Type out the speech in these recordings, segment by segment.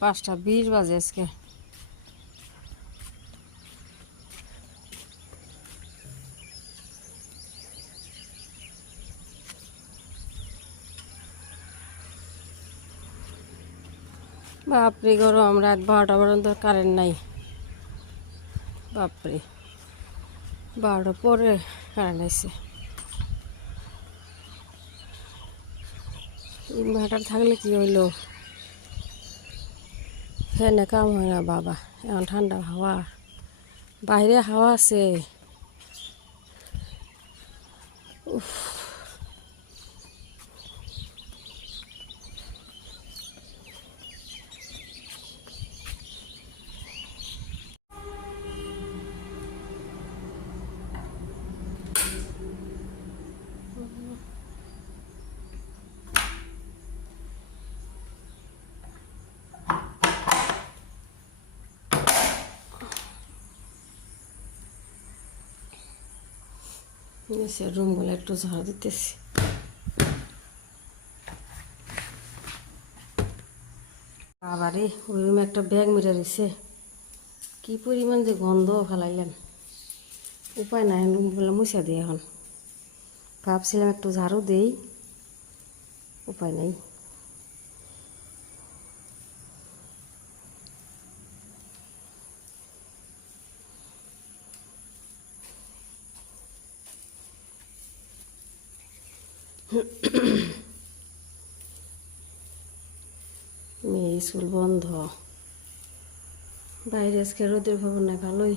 5:20 বাজে আজকে। বাপরে গরম, রাত 12টা পর্যন্ত কারেন্ট নাই। বাপরে 12টা পরে কারেন্ট আসছে। ইনভার্টার থাকলে কি হইলো, ফ্যানে কাম হয় না বাবা। এখন ঠান্ডা হাওয়া, বাইরে হাওয়া আছে। উফ, নিচের রুমগুলো একটু ঝাড়ু দিতেছি। বাবারে ওই রুমে একটা ব্যাগ মেরে রয়েছে, কি পরিমাণ যে গন্ধ ফেলাইলেন। উপায় নাই, রুমগুলো মুছে দিই। এখন ভাবছিলাম একটু ঝাড়ু দেই, উপায় নাই। মেয়ে স্কুল বন্ধ, বাইরে আজকে রোদের খবর নাই, ভালোই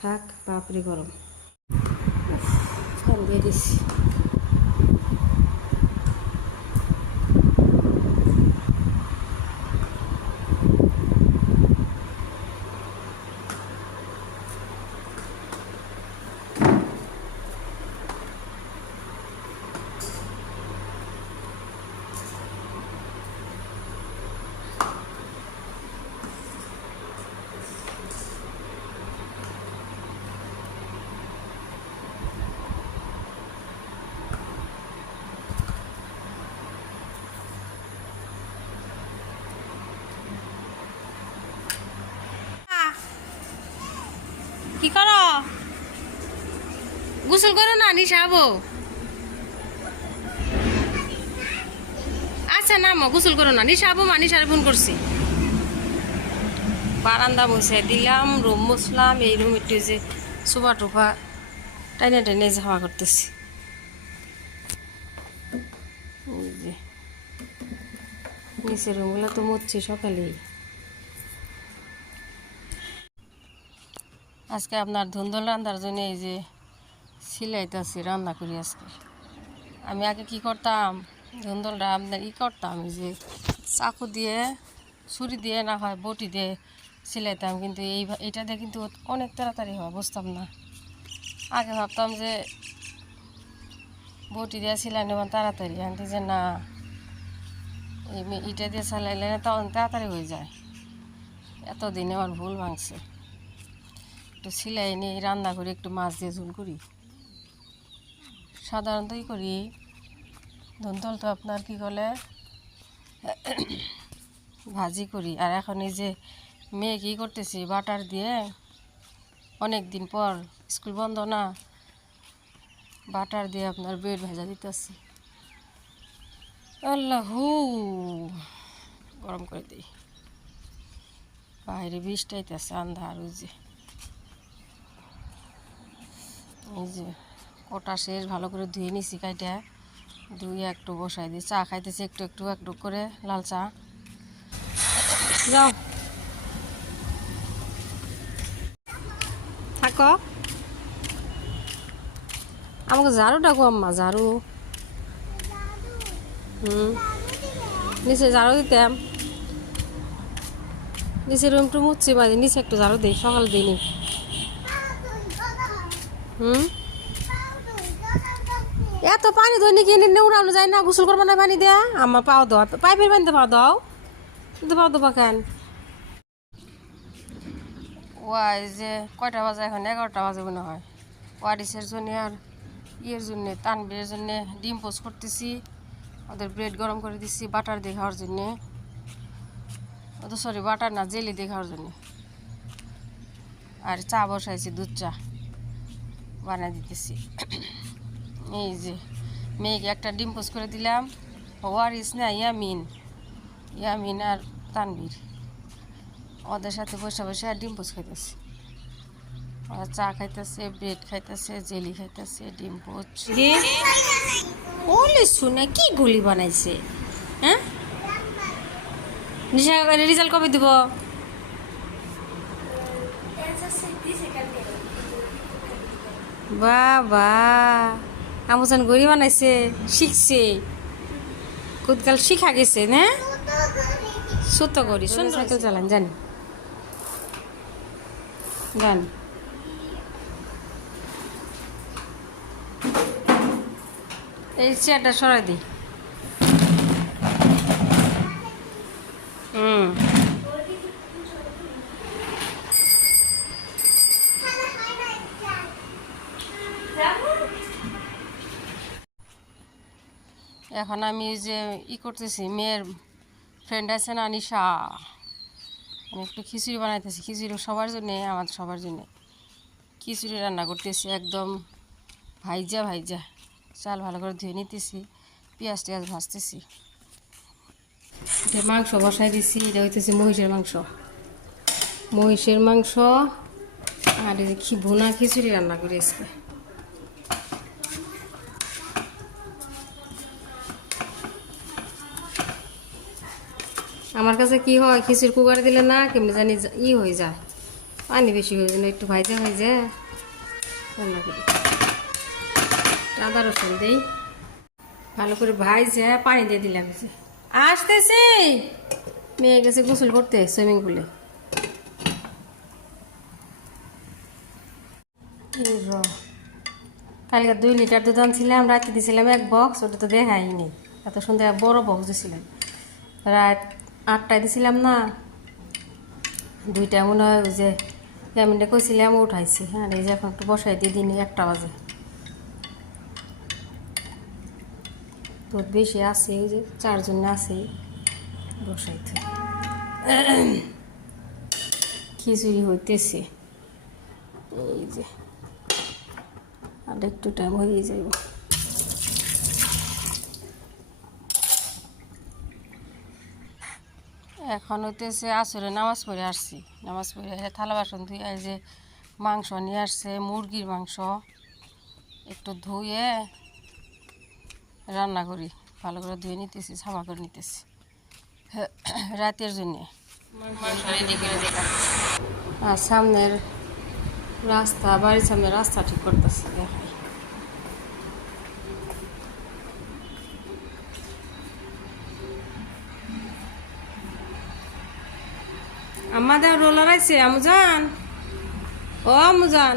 থাক। বাপরে গরম, ফ্যান দিয়ে দিছি। কি করো, গোসল করো না, নিশা হবো। আচ্ছা নামো, গোসল করো না, নিশা হবো। নিশারে ফোন করছি। বারান্দা মুছে দিলাম, রুম মুছলাম। এই রুম একটু যে সোফা টোফা টাইনে টাইনে হাওয়া করতেছি। নিচের রুমগুলো তো মুছছি সকালেই। আজকে আপনার ধুন্দল রান্নার জন্য এই যে সিলাইতেছি, রান্না করি আজকে। আমি আগে কি করতাম, ধুন্দলটা আপনার করতাম, এই যে চাকু দিয়ে, ছুরি দিয়ে, না হয় বটি দিয়ে সিলাইতাম। কিন্তু এইটা দিয়ে কিন্তু অনেক তাড়াতাড়ি হয়, বুঝতাম না। আগে ভাবতাম যে বটি দিয়ে সিলাইলে আমার তাড়াতাড়ি, আনতে যে না, ইটা দিয়ে চালাইলে তখন তাড়াতাড়ি হয়ে যায়। এতদিনে আমার ভুল ভাঙছে। একটু সিলাই নিয়ে রান্না করি, একটু মাছ দিয়ে ঝোল করি, সাধারণতই করি। ধুন্দল তো আপনার কি বলে ভাজি করি। আর এখন এই যে মেয়ে কী করতেছি, বাটার দিয়ে, অনেক দিন পর স্কুল বন্ধ না, বাটার দিয়ে আপনার ব্রেড ভাজা দিতেছি। আল্লাহ, গরম করে দিই। বাইরে বৃষ্টিতেছে, আন্ধার। ওই যে এই যে কটা শেষ, ভালো করে ধুয়ে নিছি, কাইটা ধুয়ে একটু বসাই দিই। চা খাইতেছি একটু একটু একটু করে, লাল চা। যাও থাকো, আমাকে ঝাড়ু ডাকো আম্মা, ঝাড়ু। নিচে ঝাড়ু দিতাম, নিচে রুমটু মুছছি, মাঝে নিচে একটু ঝাড়ু দিই, সকালে দিইনি। এত পানি ধরে কিনে উড়ানো যায় না, গোসল করবো না পানি দেয়া। আমার পাও দাও, পাইপের পানিতে পাও দাও, কিন্তু পাও দেবা কেন? ওয়াই যে কয়টা বাজে এখন, 11টা বাজে মনে হয়। ওয়ারিসের জন্যে আর ইয়ের জন্যে, তানবীরের জন্যে ডিম পোস্ট করতেছি। ওদের ব্রেড গরম করে দিচ্ছি বাটার দিয়ে খাওয়ার জন্যে। ও তো সরি বাটার না, জেলি দিয়ে খাওয়ার জন্য। আর চা বসাইছি, দুধ চা বানিয়ে দিতেছি। এই যে মেয়েকে একটা ডিম পোস্ট করে দিলাম। ওয়ারিস না ইয়ামিন, ইয়ামিন আর তানবীর ওদের সাথে বসে বসে আর ডিম পোস্ট খাইতেছে। ওরা চা খাইতেছে, ব্রেড খাইতেছে, জেলি খাইতেছে, ডিম পোস্ট। ওলে শুনে কি গুলি বানাইছে, হ্যাঁ? নিশা রেজাল্ট কবে দিব? বাবা আমুজান গড়ি বানাইছে, শিখছে, কুদকাল শিখা গেছে না? সুতো করি শুন, সাইকেল চালান জানি জানি। এই চেয়ারটা সরাই দিই। এখন আমি যে করতেছি, মেয়ের ফ্রেন্ড আছে না নিশা, আমি একটু খিচুড়ি বানাইতেছি। খিচুড়ি সবার জন্যে, আমাদের সবার জন্যে খিচুড়ি রান্না করতেছি। একদম ভাইজা ভাইজা চাল ভালো করে ধুয়ে নিতেছি, পেঁয়াজ টেয়াজ ভাজতেছি। মাংস বসাই দিছি, এটা হইতেছে মহিষের মাংস। মহিষের মাংস আর এই যে ভুনা খিচুড়ি রান্না করে আজকে। আমার কাছে কি হয়, খিচুড়ি কুকারে দিলে না কেমনি জানি হয়ে যায়, পানি বেশি হয়ে যায়, একটু ভাইজা ভাইজা রান্না করি। আদা রসুন দিই, ভালো করে ভাইজা পানি দিয়ে দিলাম। আসতেছি, মেয়ে গেছে গোসল করতে সুইমিং পুলে। কালকে 2 লিটার দুধ আনছিলাম, রাতে দিয়েছিলাম 1 বক্স, ওটা তো দেখাইনি। এত সুন্দর বড় বক্স দিয়েছিলাম, রাত 8টায় দিছিলাম না, 2টা মনে হয়। ওই যে ফ্যামিলিটা কইছিলাম উঠাইছি। হ্যাঁ, এই যে এখন একটু বসাই দিয়ে দিন, 1টা বাজে। দুধ বেশি আছে, ওই যে 4 জন আছে, বসাইতে। খিচুড়ি হইতেছে, এই যে আর একটু টাইম হয়ে যাইব। এখন হইতেছে আসরে নামাজ পড়ে আসছি, নামাজ পড়ে থালা বাসন ধুয়ে যে মাংস নিয়ে আসছে, মুরগির মাংস একটু ধুয়ে রান্না করি, ভালো করে ধুয়ে নিতেছি, ছামা করে নিতেছি রাতের জন্যে। আর সামনের রাস্তা, বাড়ির সামনে রাস্তা ঠিক করতেছি, দেখাই। আমাদের রোলার আছে আমুজান, ও আমুজান,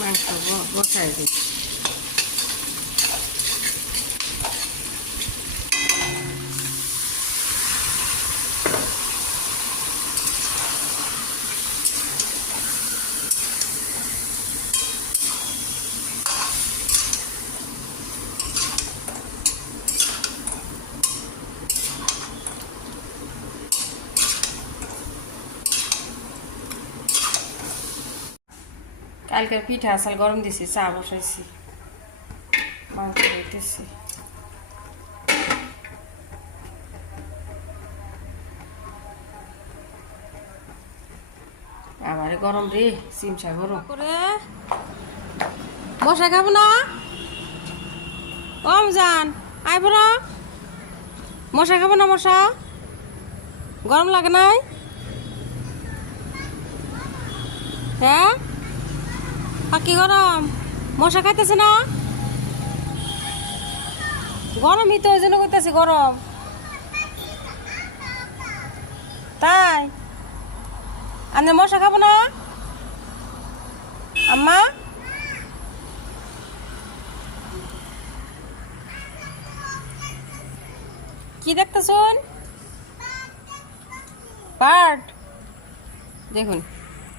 মাংস বসাই দিচ্ছি। কালকের পিঠা আসাল গরম দিছি, চা বসাইছি, মাংস হইতেছি। আমার গরম রে, চিমসা গরম করে মশা খাবো না। ও জান আইব না, মশা খাবো না, মশা গরম লাগে নাই? হ্যাঁ, কি গরম, মশা খাইতেছে না? গরমই তো, ওই জন্য করতেছে গরম। তাই আমি মশা খাবো না আম্মা? কি দেখতেছুন? বার্ড দেখুন